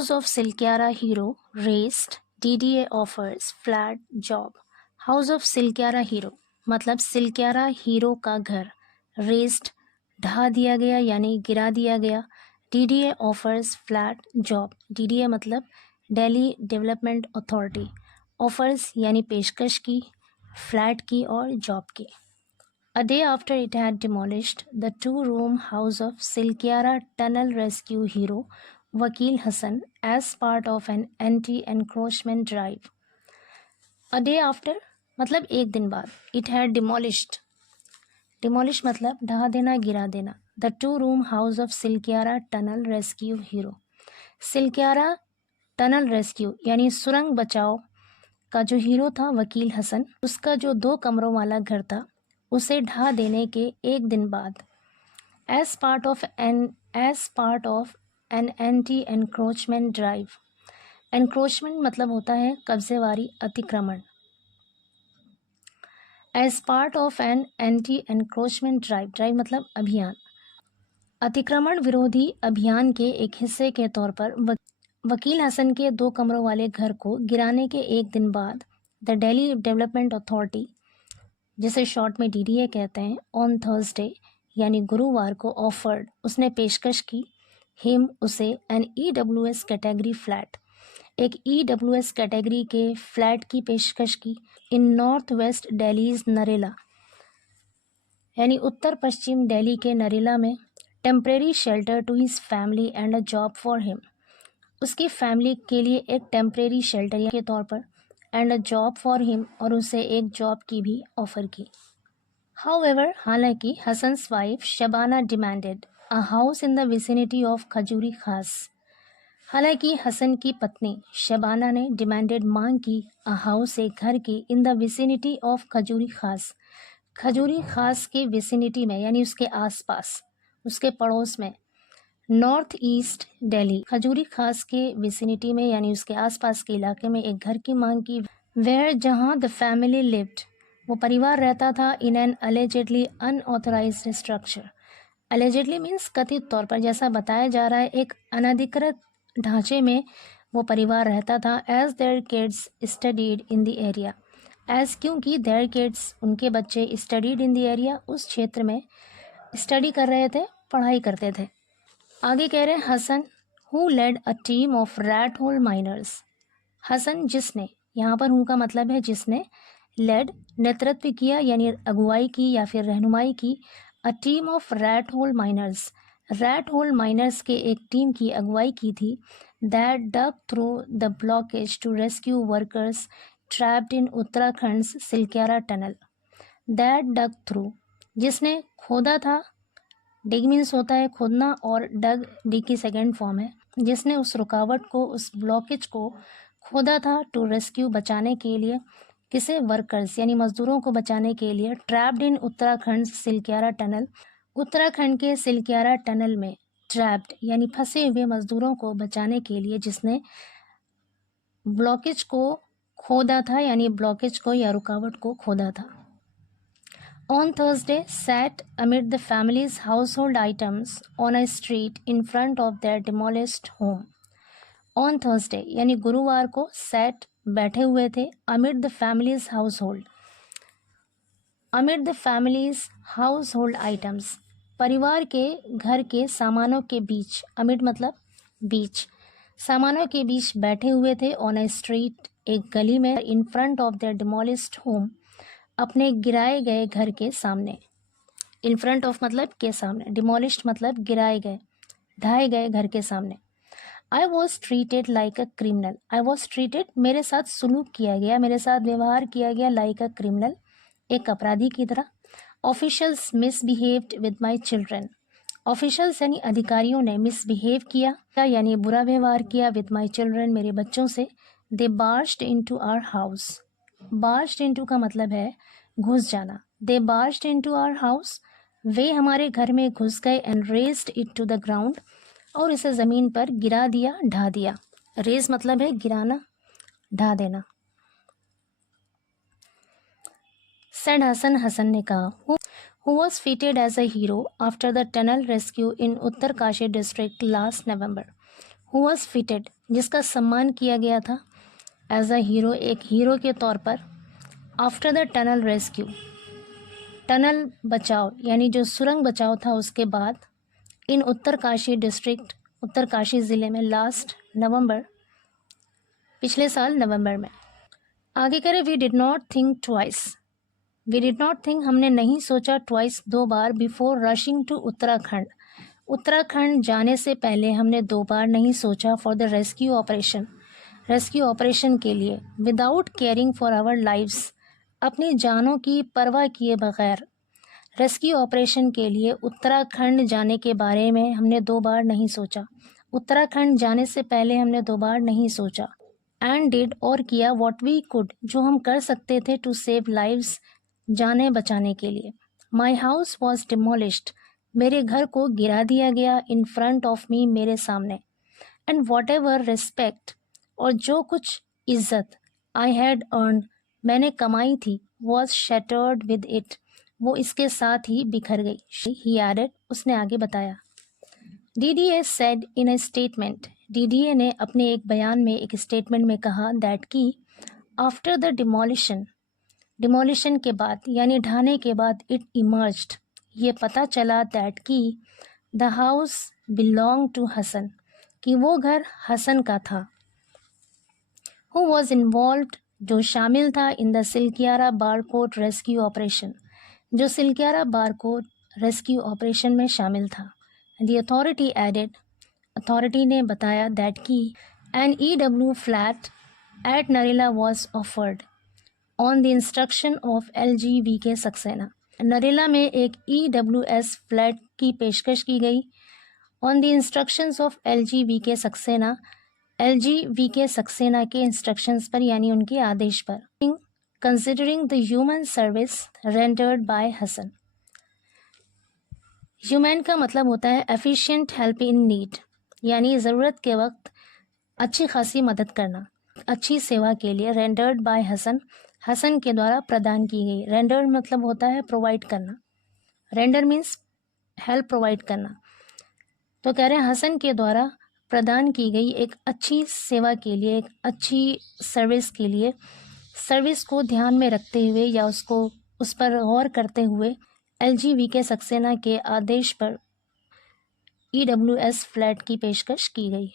House of Silkyara hero raised, DDA offers flat job. House of Silkyara hero मतलब Silkyara hero का घर, raised ढा दिया गया यानी गिरा दिया गया, DDA offers flat job, DDA मतलब दिल्ली डेवलपमेंट अथॉरिटी, ऑफर्स यानी पेशकश की, फ्लैट की और जॉब की. A day after it had demolished the two-room house of Silkyara tunnel rescue hero Vakil Hassan as part of an anti-encroachment drive. A day after मतलब एक दिन बाद. It had demolished. Demolish मतलब ढहा देना, गिरा देना. The two-room house of Silkyara tunnel rescue hero. Silkyara tunnel rescue यानी सुरंग बचाओ का जो हीरो था वकील हसन, उसका जो 2 कमरों वाला घर था उसे ढहा देने के एक दिन बाद as part of an anti-encroachment drive. encroachment मतलब होता है कब्जेवारी, अतिक्रमण. As part of an anti-encroachment drive मतलब अभियान, अतिक्रमण विरोधी अभियान के एक हिस्से के तौर पर वकील हसन के 2 कमरों वाले घर को गिराने के एक दिन बाद द दिल्ली डेवलपमेंट अथॉरिटी, जिसे शॉर्ट में DDA कहते हैं, ऑन थर्सडे यानी गुरुवार को ऑफर्ड उसने पेशकश की, हिम उसे एन EWS कैटेगरी फ्लैट, एक EWS कैटेगरी के फ्लैट की पेशकश की in north west Delhi's Narela यानी उत्तर पश्चिम दिल्ली के नरेला में, temporary shelter to his family and a job for him, उसकी फैमिली के लिए एक टेम्परेरी शेल्टर के तौर पर, and a job for him और उसे एक जॉब की भी ऑफर की. हाउएवर हालांकि Hasan's wife Shabana demanded a house in the vicinity of Khajuri Khas, हालांकि हसन की पत्नी शबाना ने डिमांडेड मांग की अ हाउस एक घर की इन द विसिनिटी ऑफ खजूरी खास, खजूरी खास के विसिनिटी में यानी उसके आसपास, उसके पड़ोस में, नॉर्थ ईस्ट दिल्ली, खजूरी खास के विसिनिटी में यानी उसके आसपास के इलाके में एक घर की मांग की, वेयर जहां द फैमिली लिव्ड, वो परिवार रहता था, in an allegedly unauthorised structure. Allegedly means कथित तौर पर, जैसा बताया जा रहा है एक अनधिकृत ढांचे में वो परिवार रहता था. As their kids studied in the area, as क्योंकि देयर किड्स उनके बच्चे स्टडीड इन द एरिया उस क्षेत्र में स्टडी कर रहे थे, पढ़ाई करते थे. आगे कह रहे हैं Hasan who led a team of rat hole miners, Hasan जिसने, यहाँ पर हु का मतलब है जिसने, लेड नेतृत्व किया यानी अगुवाई की या फिर रहनुमाई की, a team of rat hole miners, rat hole miners के एक टीम की अगुवाई की थी, that dug through the blockage to rescue workers trapped in Uttarakhand Silkyara tunnel, that dug through जिसने खोदा था, डिग मीन्स होता है खोदना और डग डिग की सेकेंड फॉर्म है, जिसने उस रुकावट को, उस ब्लॉकेज को खोदा था, टू रेस्क्यू बचाने के लिए, किसे, वर्कर्स यानी मजदूरों को बचाने के लिए, trapped in Uttarakhand Silkyara tunnel, Uttarakhand के सिल्क्यारा टनल में, ट्रैप्ड यानी फंसे हुए मजदूरों को बचाने के लिए जिसने ब्लॉकेज को खोदा था यानी ब्लॉकेज को या रुकावट को खोदा था. On Thursday, sat amid the family's household items on a street in front of their demolished home. On Thursday, यानी गुरुवार को, sat बैठे हुए थे, amid the family's household, amid the family's household items, परिवार के घर के सामानों के बीच, amid मतलब बीच, सामानों के बीच बैठे हुए थे, on a street एक गली में, in front of their demolished home अपने गिराए गए घर के सामने, इन फ्रंट ऑफ मतलब के सामने, डिमोलिश्ड मतलब गिराए गए, ढाए गए घर के सामने. I was treated like a criminal, I was treated मेरे साथ सुलूक किया गया, मेरे साथ व्यवहार किया गया, लाइक अ क्रिमिनल एक अपराधी की तरह. Officials misbehaved with my children, officials यानी अधिकारियों ने मिसबिहेव किया यानी बुरा व्यवहार किया, विद माई चिल्ड्रन मेरे बच्चों से. They barged into our house, barged into का मतलब है घुस जाना. They barged into our house, वे हमारे घर में घुस गए, and razed it to the ground और इसे ज़मीन पर गिरा दिया, ढा दिया. रेज मतलब है गिराना, ढा देना. सेड हसन, हसन ने कहा, who was feted as a hero after the tunnel rescue in Uttarkashi district last November, who was fitted, जिसका सम्मान किया गया था एज अ हीरो, एक हीरो के तौर पर, after the tunnel rescue, tunnel बचाव यानी जो सुरंग बचाव था उसके बाद, इन उत्तरकाशी डिस्ट्रिक्ट, उत्तरकाशी ज़िले में, लास्ट नवंबर, पिछले साल नवंबर में। आगे करें, we did not think twice, we did not think, हमने नहीं सोचा, ट्वाइस, दो बार, before rushing to Uttarakhand, Uttarakhand जाने से पहले हमने दो बार नहीं सोचा, for the rescue operation, rescue operation के लिए, without caring for our lives, अपनी जानों की परवाह किए बगैर, रेस्क्यू ऑपरेशन के लिए उत्तराखंड जाने के बारे में हमने दो बार नहीं सोचा, उत्तराखंड जाने से पहले हमने दो बार नहीं सोचा। एंड डिड, और किया, व्हाट वी कुड, जो हम कर सकते थे, टू सेव लाइव्स, जाने बचाने के लिए। माई हाउस वॉज डिमोलिश्ड, मेरे घर को गिरा दिया गया, इन फ्रंट ऑफ मी, मेरे सामने। एंड वॉट एवर रिस्पेक्ट, और जो कुछ इज्जत, आई हैड अर्न, मैंने कमाई थी, वॉज शैटर्ड विद इट, वो इसके साथ ही बिखर गई। ही एडेड, उसने आगे बताया। DDA said in a statement, DDA ने अपने एक बयान में, एक स्टेटमेंट में कहा, दैट कि आफ्टर द डिमोलिशन, डिमोलिशन के बाद यानी ढाने के बाद, इट इमर्ज्ड, ये पता चला, दैट कि the house belong to Hasan, कि वो घर हसन का था। हु वॉज इन्वॉल्व्ड, जो शामिल था, in the Silkyara Barkot rescue operation, जो सिलकियारा बारकोट रेस्क्यू ऑपरेशन में शामिल था। द अथॉरिटी एडेड, अथॉरिटी ने बताया, दैट कि an EW flat at Narela was offered on the instruction of LGVK Saxena, Narela में एक EWS फ्लैट की पेशकश की गई, on the instructions of LGVK Saxena, LGVK Saxena के इंस्ट्रक्शंस पर यानी उनके आदेश पर, considering the human service rendered by Hasan. Human का मतलब होता है एफिशिएंट हेल्प इन नीड, यानी ज़रूरत के वक्त अच्छी खासी मदद करना, अच्छी सेवा के लिए, रेंडर्ड बाय हसन, हसन के द्वारा प्रदान की गई। रेंडर्ड मतलब होता है प्रोवाइड करना, रेंडर मीन्स हेल्प प्रोवाइड करना। तो कह रहे हैं हसन के द्वारा प्रदान की गई एक अच्छी सेवा के लिए, एक अच्छी सर्विस के लिए, सर्विस को ध्यान में रखते हुए या उसको उस पर गौर करते हुए, LGVK सक्सेना के आदेश पर EWS फ्लैट की पेशकश की गई।